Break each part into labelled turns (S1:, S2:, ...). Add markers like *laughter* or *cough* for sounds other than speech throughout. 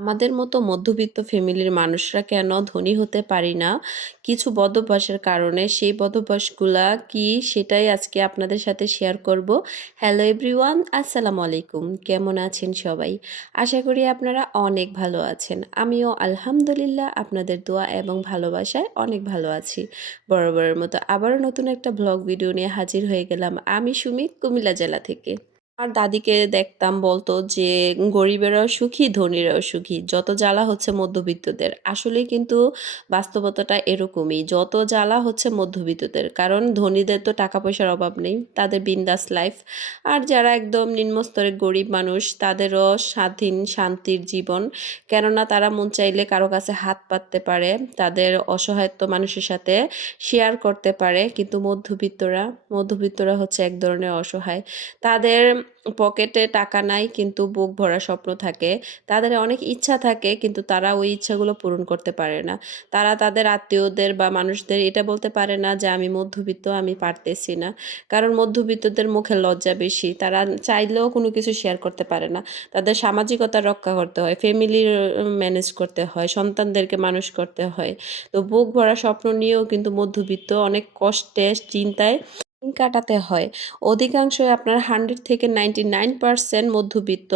S1: আমাদের মতো মধ্যবিত্ত ফ্যামিলির মানুষরা কেন ধনী হতে পারি না? কিছু বদভ্যাসের কারণে সেই বদভ্যাসগুলা কি সেটাই আজকে আপনাদের সাথে শেয়ার করব। হ্যালো এভরিওয়ান আসসালামু আলাইকুম। কেমন আছেন সবাই? আশা করি আপনারা অনেক ভালো আছেন। আমিও আলহামদুলিল্লাহ আপনাদের দোয়া এবং ভালোবাসায় অনেক ভালো আছি। বরাবরের মতো আবারও নতুন একটা ব্লগ ভিডিও নিয়ে হাজির হয়ে গেলাম আমি সুমি কুমিল্লা জেলা থেকে। আর দাদিকে দেখতাম বলতো যে, গরিবেরাও সুখী, ধনীরাও সুখী, যত জ্বালা হচ্ছে মধ্যবিত্তদের। আসলে কিন্তু বাস্তবতাটা এরকমই, যত জ্বালা হচ্ছে মধ্যবিত্তদের। কারণ ধনীদের তো টাকা পয়সার অভাব নেই, তাদের বিন্দাস লাইফ আর যারা একদম নিম্নস্তরের গরিব মানুষ, তাদেরও স্বাধীন, শান্তির জীবন। কেননা তারা মন চাইলে কারও কাছে হাত পাততে পারে, তাদের অসহায়ত্ব মানুষের সাথে শেয়ার করতে পারে। কিন্তু মধ্যবিত্তরা মধ্যবিত্তরা হচ্ছে এক ধরনের অসহায়। তাদের পকেটে টাকা নাই, কিন্তু বুক ভরা স্বপ্ন থাকে। তাদের অনেক ইচ্ছা থাকে, কিন্তু তারা ওই ইচ্ছাগুলো পূরণ করতে পারে না। তারা তাদের আত্মীয়দের বা মানুষদের এটা বলতে পারে না যে, আমি মধ্যবিত্ত, আমি পারতেছি না। কারণ মধ্যবিত্তদের মুখে লজ্জা বেশি। তারা চাইলেও কোনো কিছু শেয়ার করতে পারে না। তাদের সামাজিকতা রক্ষা করতে হয় ফ্যামিলির ম্যানেজ করতে হয়, সন্তানদেরকে মানুষ করতে হয়। তো বুক ভরা স্বপ্ন নিয়েও কিন্তু মধ্যবিত্ত অনেক কষ্টে, চিন্তায় কাটাতে হয়। অধিকাংশই আপনার হান্ড্রেড থেকে নাইনটি নাইন পারসেন্ট মধ্যবিত্ত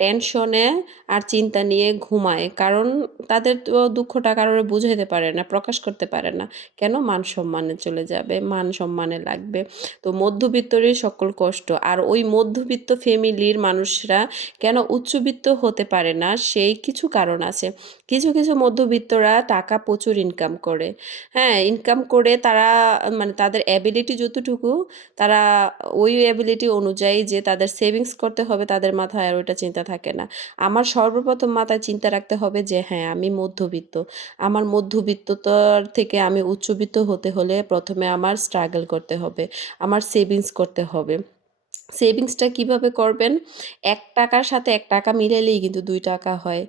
S1: টেনশনে আর চিন্তা নিয়ে ঘুমায়। কারণ তাদের তো দুঃখটা কারোর বুঝাইতে পারে না, প্রকাশ করতে পারে না। কেন? মান সম্মানে চলে যাবে, মান সম্মানে লাগবে। তো মধ্যবিত্তরই সকল কষ্ট। আর ওই মধ্যবিত্ত ফ্যামিলির মানুষরা কেন উচ্চবিত্ত হতে পারে না, সেই কিছু কারণ আছে। কিছু কিছু মধ্যবিত্তরা টাকা প্রচুর ইনকাম করে। হ্যাঁ ইনকাম করে তারা মানে তাদের অ্যাবিলিটি যতটুকু তারা ওই অ্যাবিলিটি অনুযায়ী যে তাদের সেভিংস করতে হবে তাদের মাথায় আর ওইটা চিন্তা থাকে না। আমার সর্বপ্রথম মাথায় চিন্তা রাখতে হবে যে হ্যাঁ আমি মধ্যবিত্ত। আমার মধ্যবিত্ততার থেকে আমি উচ্চবিত্ত হতে হলে প্রথমে আমার স্ট্রাগল করতে হবে, আমার সেভিংস করতে হবে। সেভিংসটা কীভাবে করবেন? এক টাকার সাথে এক টাকা মিলালেই কিন্তু দুই টাকা হয়।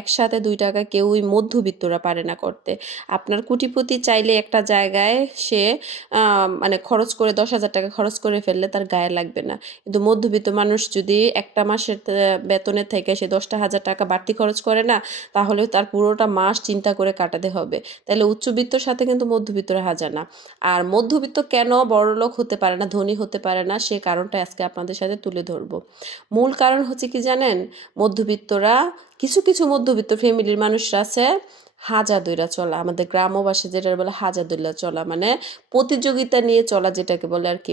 S1: একসাথে দুই টাকা কেউই মধ্যবিত্তরা পারে না করতে। আপনার কুটিপতি চাইলে একটা জায়গায় সে মানে খরচ করে দশ হাজার টাকা খরচ করে ফেললে তার গায়ে লাগবে না। কিন্তু মধ্যবিত্ত মানুষ যদি একটা মাসের বেতনের থেকে সে দশটা হাজার টাকা বাড়তি খরচ করে না তাহলে তার পুরোটা মাস চিন্তা করে কাটাতে হবে। তাহলে উচ্চবিত্তর সাথে কিন্তু মধ্যবিত্তরা হাজার না। আর মধ্যবিত্ত কেন বড়লোক হতে পারে না, ধনী হতে পারে না, সে কারণটা আজকে আপনাদের সাথে তুলে ধরব। মূল কারণ হচ্ছে কি জানেন? মধ্যবিত্তরা, কিছু কিছু মধ্যবিত্ত ফ্যামিলির মানুষরা আছে হাজা দইরা চলা, আমাদের গ্রামবাসী যেটা বলে হাজা দইরা চলা মানে প্রতিযোগিতা নিয়ে চলা যেটাকে বলে আর কি।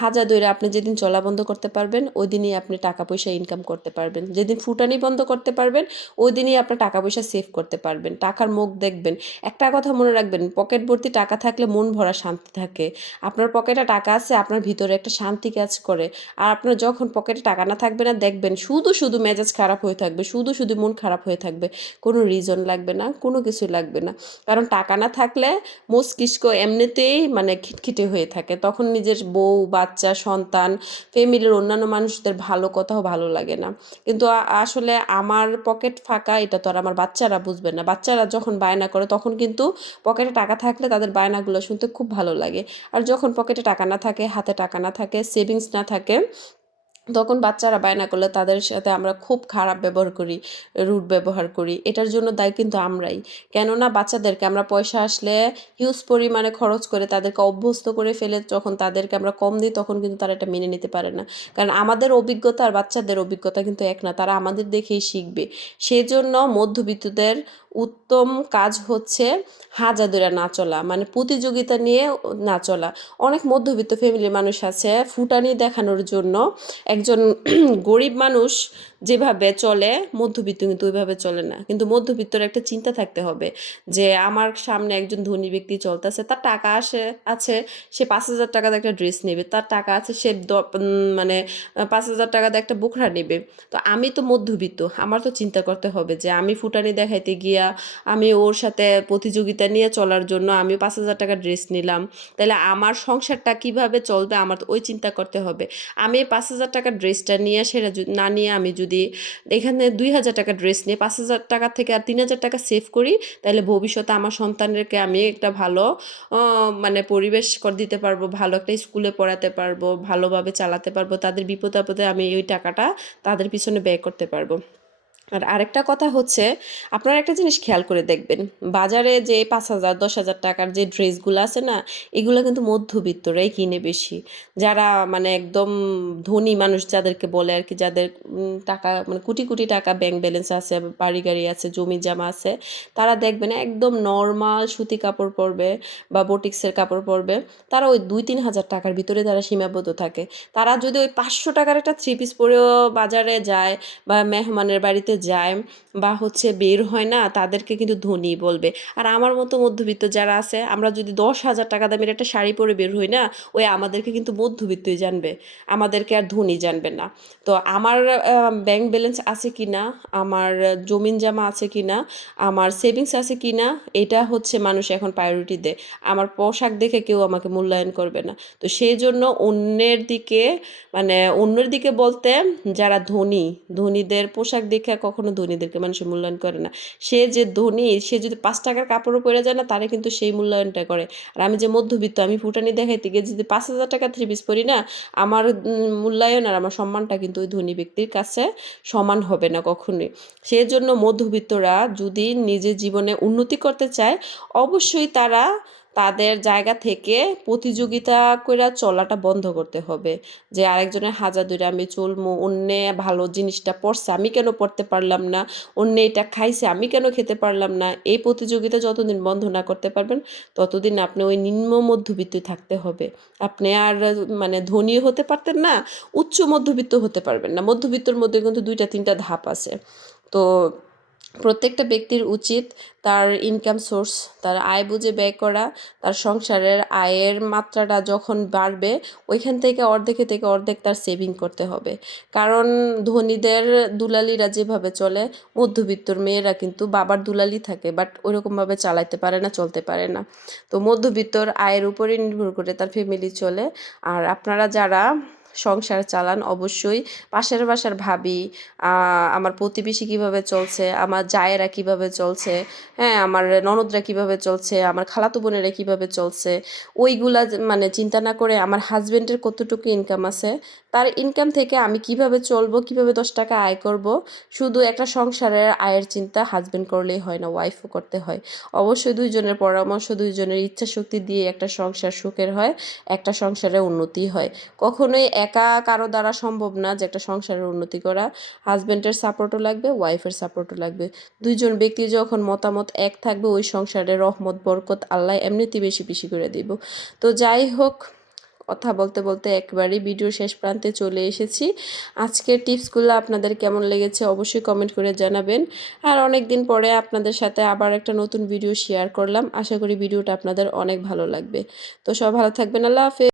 S1: হাজা দইরা আপনি যেদিন চলা বন্ধ করতে পারবেন ওই দিনই আপনি টাকা পয়সা ইনকাম করতে পারবেন। যেদিন ফুটানি বন্ধ করতে পারবেন ওই দিনই আপনার টাকা পয়সা সেভ করতে পারবেন। টাকার মুখ দেখবেন। একটা কথা মনে রাখবেন পকেট ভর্তি টাকা থাকলে মন ভরা শান্তি থাকে। আপনার পকেটে টাকা আছে, আপনার ভিতরে একটা শান্তি কাজ করে। আর আপনার যখন পকেটে টাকা না থাকবে না, দেখবেন শুধু শুধু মেজাজ খারাপ হয়ে থাকবে, শুধু শুধু মন খারাপ হয়ে থাকবে। কোনো রিজন লাগবে না, কোনো কিছু লাগবে না। কারণ টাকা না থাকলে মস্তিষ্ক এমনিতেই মানে খিটখিটে হয়ে থাকে। তখন নিজের বউ, বাচ্চা, সন্তান ফ্যামিলির অন্যান্য মানুষদের ভালো কথাও ভালো লাগে না। কিন্তু আসলে আমার পকেট ফাঁকা, এটা তো আর আমার বাচ্চারা বুঝবে না। বাচ্চারা যখন বায়না করে, তখন কিন্তু পকেটে টাকা থাকলে তাদের বায়নাগুলো শুনতে খুব ভালো লাগে। আর যখন পকেটে টাকা না থাকে, হাতে টাকা না থাকে সেভিংস না থাকে তখন বাচ্চারা বায়না করলে, তাদের সাথে আমরা খুব খারাপ ব্যবহার করি রুট ব্যবহার করি। এটার জন্য দায় কিন্তু আমরাই। কেননা বাচ্চাদেরকে আমরা পয়সা আসলে হিউজ পরিমাণে খরচ করে তাদেরকে অভ্যস্ত করে ফেলে যখন তাদেরকে আমরা কম দিই, তখন কিন্তু তারা এটা মেনে নিতে পারে না। কারণ আমাদের অভিজ্ঞতা আর বাচ্চাদের অভিজ্ঞতা কিন্তু এক না, তারা আমাদের দেখেই শিখবে। সেজন্য মধ্যবিত্তদের উত্তম কাজ হচ্ছে হাজাদুরা না চলা মানে প্রতিযোগিতা নিয়ে না চলা অনেক মধ্যবিত্ত ফ্যামিলির মানুষ আছে, ফুটানি দেখানোর জন্য একজন *clears throat* গরিব মানুষ যেভাবে চলে, মধ্যবিত্ত কিন্তু ওইভাবে চলে না। কিন্তু মধ্যবিত্তর একটা চিন্তা থাকতে হবে যে, আমার সামনে একজন ধনী ব্যক্তি চলতেছে, তার টাকা আসে, আছে, সে পাঁচ হাজার টাকাতে একটা ড্রেস নেবে, তার টাকা আছে, সে মানে পাঁচ হাজার টাকাতে একটা বুকরা নেবে। তো আমি তো মধ্যবিত্ত, আমার তো চিন্তা করতে হবে যে, আমি ফুটানি দেখাইতে গিয়া, আমি ওর সাথে প্রতিযোগিতা নিয়ে চলার জন্য আমি পাঁচ হাজার টাকা ড্রেস নিলাম, তাহলে আমার সংসারটা কীভাবে চলবে, আমার তো ওই চিন্তা করতে হবে। আমি পাঁচ হাজার টাকার ড্রেসটা নিয়ে, সেটা না নিয়ে আমি যদি এখানে দুই হাজার টাকা ড্রেস নিয়ে পাঁচ হাজার টাকা থেকে আর তিন হাজার টাকা সেভ করি, তাহলে ভবিষ্যতে আমার সন্তানদেরকে আমি একটা ভালো মানে পরিবেশ করে দিতে পারব, ভালো একটা স্কুলে পড়াতে পারব, ভালোভাবে চালাতে পারব, তাদের বিপদ আপদে আমি ওই টাকাটা তাদের পিছনে ব্যয় করতে পারব। আর আরেকটা কথা হচ্ছে, আপনারা একটা জিনিস খেয়াল করে দেখবেন, বাজারে যে পাঁচ হাজার, দশ হাজার টাকার যে ড্রেসগুলো আছে না, এগুলো কিন্তু মধ্যবিত্তরাই কিনে বেশি। যারা মানে একদম ধনী মানুষ যাদেরকে বলে আর কি, যাদের টাকা মানে কোটি কোটি টাকা ব্যাংক ব্যালেন্স আছে, বাড়ি গাড়ি আছে, জমি জামা আছে, তারা দেখবেন একদম নর্মাল সুতি কাপড় পরবে বা বোটিক্সের কাপড় পরবে, তারা ওই দুই তিন হাজার টাকার ভিতরে তারা সীমাবদ্ধ থাকে। তারা যদি ওই পাঁচশো টাকার একটা থ্রি পিস পরেও বাজারে যায় বা মেহমানের বাড়িতে যায় বা হচ্ছে বের হয় না, তাদেরকে কিন্তু ধনী বলবে। আর আমার মতো মধ্যবিত্ত যারা আছে, আমরা যদি দশ হাজার টাকা দামের একটা শাড়ি পরে বের হই না, ওই আমাদেরকে কিন্তু মধ্যবিত্তই জানবে। আমাদেরকে আর ধনী জানবে না। তো আমার ব্যাংক ব্যালেন্স আছে কি না? আমার জমিন জামা আছে কি না? আমার সেভিংস আছে কি না? এটা হচ্ছে মানুষ এখন প্রায়োরিটি দেয়। আমার পোশাক দেখে কেউ আমাকে মূল্যায়ন করবে না। তো সেই জন্য অন্যের দিকে মানে অন্যের দিকে বলতে যারা ধনী, ধনীদের পোশাক দেখে কখনো ধনীদেরকে মানুষ মূল্যায়ন করে না। সে যে ধনী, সে যদি পাঁচ টাকার কাপড়ও পরে যায় না, তারে কিন্তু সেই মূল্যায়নটা করে। আর আমি যে মধ্যবিত্ত, আমি ফুটানি দেখাইতে গিয়ে যদি পাঁচ হাজার টাকা থ্রি পিস পরি না, আমার মূল্যায়ন আর আমার সম্মানটা কিন্তু ওই ধনী ব্যক্তির কাছে সমান হবে না কখনোই। সেই জন্য মধ্যবিত্তরা যদি নিজের জীবনে উন্নতি করতে চায়, অবশ্যই তারা তাদের জায়গা থেকে প্রতিযোগিতা করে চলাটা বন্ধ করতে হবে। যে আরেকজনের হাজার ধরে আমি চলবো অন্যে ভালো জিনিসটা পড়ছে, আমি কেন পড়তে পারলাম না? অন্য এটা খাইছে, আমি কেন খেতে পারলাম না? এই প্রতিযোগিতা যতদিন বন্ধ না করতে পারবেন, ততদিন আপনি ওই নিম্ন মধ্যবিত্তই থাকতে হবে। আপনি আর মানে ধনী হতে পারতেন না, উচ্চ মধ্যবিত্ত হতে পারবেন না। মধ্যবিত্তর মধ্যে কিন্তু দুইটা, তিনটা ধাপ আছে। তো প্রত্যেকটা ব্যক্তির উচিত তার ইনকাম সোর্স তার আয় বুঝে ব্যয় করা, তার সংসারের আয়ের মাত্রাটা যখন বাড়বে, ওইখান থেকে অর্ধেকে থেকে অর্ধেক তার সেভিং করতে হবে। কারণ ধনীদের দুলালিরা যেভাবে চলে, মধ্যবিত্তর মেয়েরা কিন্তু বাবার দুলালি থাকে বাট ওইরকমভাবে চালাইতে পারে না, চলতে পারে না। তো মধ্যবিত্তর আয়ের উপরে নির্ভর করে তার ফ্যামিলি চলে। আর আপনারা যারা সংসার চালান অবশ্যই। পাশের বাসার ভাবি আমার প্রতিবেশী কীভাবে চলছে, আমার জায়েরা কীভাবে চলছে হ্যাঁ আমার ননদরা কীভাবে চলছে, আমার খালাতো বোনেরা কীভাবে চলছে, ওইগুলা মানে চিন্তা না করে আমার হাজবেন্ডের কতটুকু ইনকাম আছে, তার ইনকাম থেকে আমি কীভাবে চলবো, কীভাবে দশ টাকা আয় করব, শুধু একটা সংসারের আয়ের চিন্তা হাজবেন্ড করলেই হয় না ওয়াইফও করতে হয়। অবশ্যই দুইজনের পরামর্শ, দুইজনের ইচ্ছা শক্তি দিয়ে একটা সংসার সুখের হয়, একটা সংসারে উন্নতি হয়। কখনোই একা কারও দ্বারা সম্ভব না যে একটা সংসারের উন্নতি করা। হাজবেন্ডের সাপোর্টও লাগবে ওয়াইফের সাপোর্টও লাগবে। দুইজন ব্যক্তি যখন মতামত এক থাকবে, ওই সংসারে রহমত, বরকত, আল্লাহ এমনিতেই বেশি বেশি করে দিব। তো যাই হোক, কথা বলতে বলতে একবারই ভিডিও শেষ প্রান্তে চলে এসেছি। আজকের টিপসগুলো আপনাদের কেমন লেগেছে অবশ্যই কমেন্ট করে জানাবেন। আর অনেক দিন পরে আপনাদের সাথে আবার একটা নতুন ভিডিও শেয়ার করলাম। আশা করি ভিডিওটা আপনাদের অনেক ভালো লাগবে। তো সব ভালো থাকবেন, আল্লাহ হাফেজ।